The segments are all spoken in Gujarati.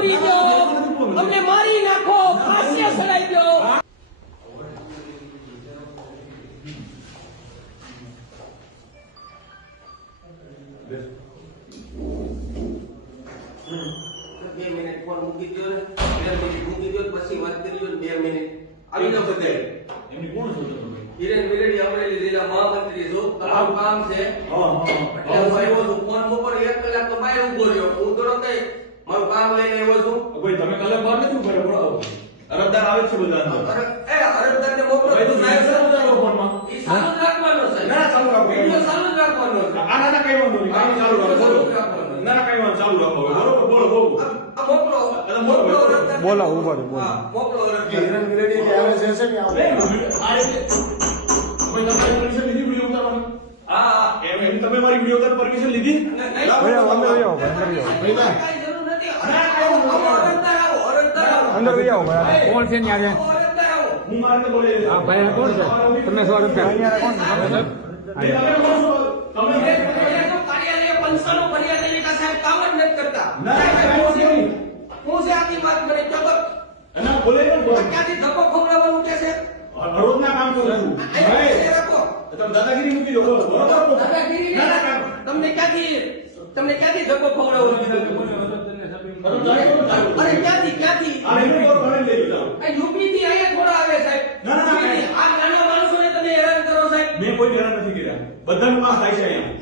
પૂરી દો, અમને મારી નાખો, ફાંસીએ ચડાવી દો. બે મિનિટ ફોન મૂકી દો ને, 2 મિનિટ મૂકી દો પછી વાત કરી દો. 2 મિનિટ આવી લો બધાય. એમની કોણ છો તમે? હિરેન મિલેડી અમરેલી જિલ્લા મહામંત્રી છો. તમારું કામ છે. હા એટલે હું આવ્યો છું. ફોન ઉપર 1 કલાક તો બહાર ઉભો રહ્યો. હું થોડો કઈ મારું કામ લઈને આવ્યો છું. ભાઈ તમે કાલે બહાર નથી ઉભા રહ્યા, બોલાવો. અરજદાર આવે છે બધા અંદર. અરજદારને મોકલો. ભાઈ તો સાહેબ શું બોલાવો ફોનમાં? ઈ ચાલુ જ રાખવાનો છે. ના ચાલુ રાખો. વિડિયો ચાલુ જ રાખવાનો છે. આ ના કઈ વાંધો નહીં, કામ ચાલુ રાખો. ના ના કઈ વાંધો ચાલુ રાખો. બરોબર, બોલો બોલો. આ મોકલો. મોકલો અરજદાર. બોલાવો, ઉભા રહો, બોલો. હા, મોકલો અરજદાર. હિરેન મિલેડી કે આવે છે ને ભાઈ તમારી પરમિશન લીધી વિડિયો ઉતારવાની? હા, એમ તમે મારી વિડિયો ઉતાર પરમિશન લીધી? અંદર વહી આવો, અંદર વહી આવો. કઈ જરૂર નથી. અરજદાર આવો, અરજદાર આવો. અંદર વહી આવો ભાઈ. કોણ છે ન્યારે? અરજદાર આવો. હું મારે તો બોલે આ ભાઈ કોણ છે? તમને શું અરજ કરે? અહીંયા કોણ? તમે કોણ છો? તમે કાર્યાલય પંચાણું ફરિયાદીની સાહેબ કામ જ નથી કરતા. ના કઈ નહીં. હું છે આખી વાત મને કહો તો અને બોલે પણ બોલ. ક્યાંથી ધક્કો ખવડાવવાનું કે છે? રોજના કામ કરું છું. ભાઈ અહીં રાખો. તમે દાદાગીરી મૂકી દો, બોલો બરોબર. દાદાગીરી ના ના કામ. તમને ક્યાંથી ધક્કો ખવડાવવાનું કીધું? અરે ક્યાંથી આ એનું પર ઘણી લઈ જાઓ. આ યુપી થી અહીંયા થોડા આવે સાહેબ. ના, ના, ના. UP થી. આ નાના માણસોને તમે હેરાન કરો સાહેબ. મેં કોઈ હેરાન નથી કર્યા. બધાનું કામ થાય છે અહીંયા.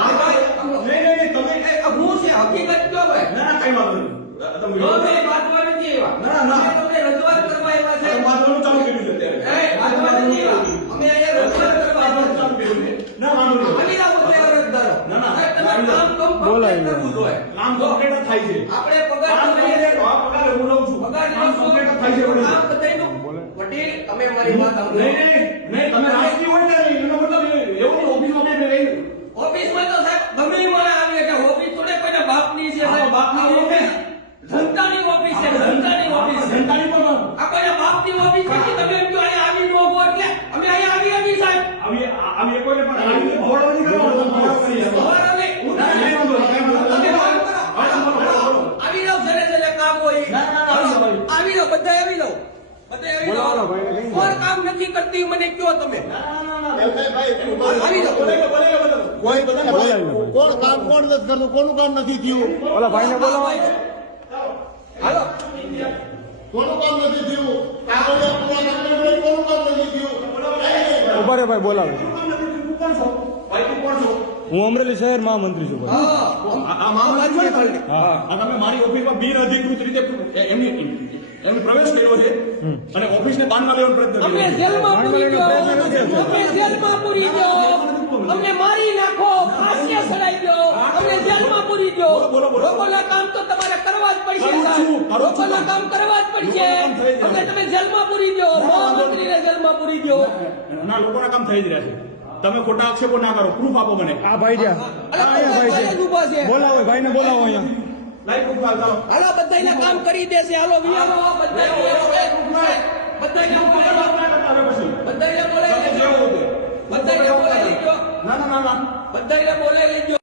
આ ભાઈ, નહીં તમે હું છે હકીકત કયો ભાઈ? ના ના કઈ વાંધો નહીં. તમે અમે વાંચવા નથી આવ્યા. ના, ના. અમે તમને રજૂઆત કરવા આવ્યા છે. તમે વાંચવાનું ચાલુ કર્યું છે અત્યારે. વાંચવા નથી આવ્યા. અમે અહીંયા રજૂઆત કરવા આવ્યા વાંચવાનું ચાલુ કર્યું છે. ના વાંધો નહીં. આવી જાઓ તે અરજદારો. ના, ના. સાહેબ, તમારે કામ બોલાવી complete કરવું જોઈએ. કામ કમ્પ્લીટ જ થાય છે. આપણે પગાર કામ તો લઈએ complete, હા, પગાર હું લઉં છું. પગાર કામ complete જ થાય છે વડીલ. કામ બધાયનું. વડીલ, તમે મારી વાત સાંભળો. નહીં, તમે રાજકીય હોય ને એનો મતલબ એવું નહીં, ઓફિસમાં બેઠે રહી. ઓફિસમાં તો સાહેબ ગમે એ માણસ આવે કે ઓફિસ થોડે કોઈના બાપની છે સાહેબ. બાપની આ ઓફિસ જનતાની ઓફિસ છે, જનતાની ઓફિસ છે. જનતાની પણ આ કોઈના બાપની ઓફિસ નથી. તમે એમ કહો અહીંયા આવી ન ઉભો એટલે અમે અહીંયા આવી સાહેબ. આવી કોઈને પણ આવી ભોળો નથી કરવાનો. સવારે અમે ના, નહીં વાંધો, કઈ વાંધો તમે નહીં. કામ કરો. હા, બોલો, બોલો. આવી જાવ જેને જેને કામ હોય એ. ના, ના, ના, આવી જાઓ. આવી જાવ બધા આવી જાવ. બધા આવી બોલાવો જાવ. ભાઈને કઈ કોણ કામ નથી કરતી મને કયો તમે. આવી જાઓ. બોલેગા, બોલો. કોઈ કોણ કામ કોણ નથી કરતું, કોનું કામ નથી થયું? ઓલા ભાઈને બોલાવો. હાલો. કોનું કામ નથી થયું? કાગળિયા પૂરા કામ નથી, કોનું કામ નથી થયું? ઉભા રે ભાઈ, બોલાવે. તું કોણ છો? ભાઈ તું કોણ છો? હું અમરેલી શહેર મહામંત્રી છું ભાઈ. હા. આ મહામંત્રી છે ને? હા. આ તમે મારી ઓફિસમાં બિનઅધિકૃત રીતે એમની પ્રવેશ કર્યો છે અને ઓફિસને બાનમાં લેવાનો પ્રયત્ન અમને કર્યો છે. જેલમાં પૂરી દો, અમને જેલમાં પૂરી દો, અમને મારી નાખો, ફાંસીએ ચડાવી દો, અમને જેલમાં પૂરી દો. બોલો, બોલો. લોકોના કામ તો તમારે કરવા જ પડશે કરું સાહેબ. છું, કરું છું. લોકોના કામ કરવા જ પડશે. લોકોના કામ થઈ જ અમને રહ્યા. તમે જેલમાં પૂરી દો, મહામંત્રીને જેલમાં પૂરી દો. ના, લોકોના કામ થઈ જ રહ્યા છે. તમે ખોટા આક્ષેપો ના કરો, પ્રૂફ આપો મને. આ ભાઈ જ્યાં અરે અહીંયા ભાઈ બધા છે. જ ઊભા છે. બોલાવો ભાઈને, બોલાવો અહીંયા. લાઈવ પ્રૂફ ચાલો. હાલો બધાયના કામ કરી દેશે. હાલો વિયાવો બધાય બધાયને બોલાવો. બધાયને બોલાવી લેજો. બધાયને બોલાવી લેજો. ના ના ના ના બધાયને બોલાવી લેજો.